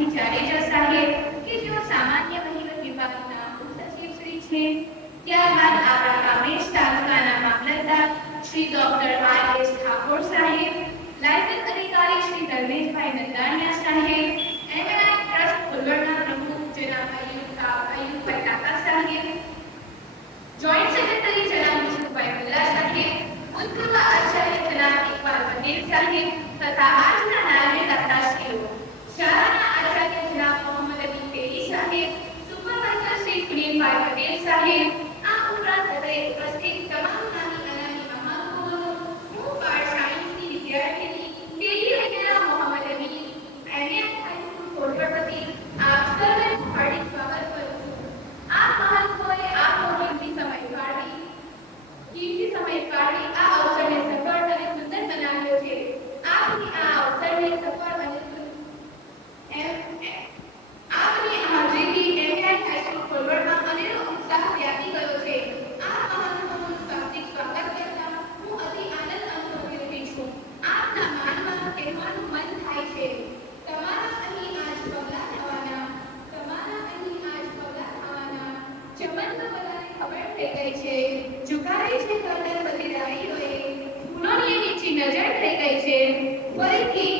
રમણસિંહ જાડેજા સાહેબ કે જેઓ સામાન્ય વહીવટ વિભાગના ઉપસચિવ શ્રી છે। ત્યારબાદ આપણા રમેશ તાલુકાના મામલતદાર શ્રી ડોક્ટર આર.એસ. ઠાકોર સાહેબ, લાયસન્સ અધિકારી શ્રી ધર્મેશભાઈ નંદાણીયા સાહેબ, એમઆઈ ટ્રસ્ટ ફુલવડના પ્રમુખ જનાબ અયુબભાઈ કાકા સાહેબ, જોઈન્ટ સેક્રેટરી જનાબ યુસુફભાઈ મુલ્લા સાહેબ, ભૂતપૂર્વ આચાર્ય જનાબ ઇકબાલ પટેલ સાહેબ તથા આજના નાયબ દાતાશ્રીઓ, શાળાના આચાર્ય જનાબ મોહમ્મદ અલી પેરી સાહેબ, સુપરવાઇઝર શ્રી સુનિલભાઈ પટેલ સાહેબ, આ ઉપરાંત ઉપસ્થિત તમામ નાની અનાની મહાનુભાવો, હું બાળ સાયન્સની વિદ્યાર્થીની પેલી રચના મોહમ્મદ અલી એમએમ હાઈસ્કૂલ કોટપતિ આપ સર્વે હાર્દિક સ્વાગત કરું છું। આપ મહાનુભાવોએ આપનો કિંમતી સમય કાઢી આ અવસરને સફળ અને સુંદર બનાવ્યો છે। આપની આ અવસરને સફળ અને આપની હાજરીથી એમઆઈ હાઈસ્કૂલ કોલવડમાં અનેરો ઉત્સાહ વ્યાપી ગયો છે। આ મહાનુભાવોનું શાબ્દિક સ્વાગત કરતા હું અતિ આનંદ અનુભવી રહી છું। આપના માનમાં કહેવાનું મન થાય છે, તમારા અહીં આજ પગલાં થવાના ચમન તો બધાને ખબર થઈ ગઈ છે। ઝુકાવે છે ગરદન બધી રાણીઓએ, ફૂલોની નીચી નજર થઈ ગઈ છે। ફરીથી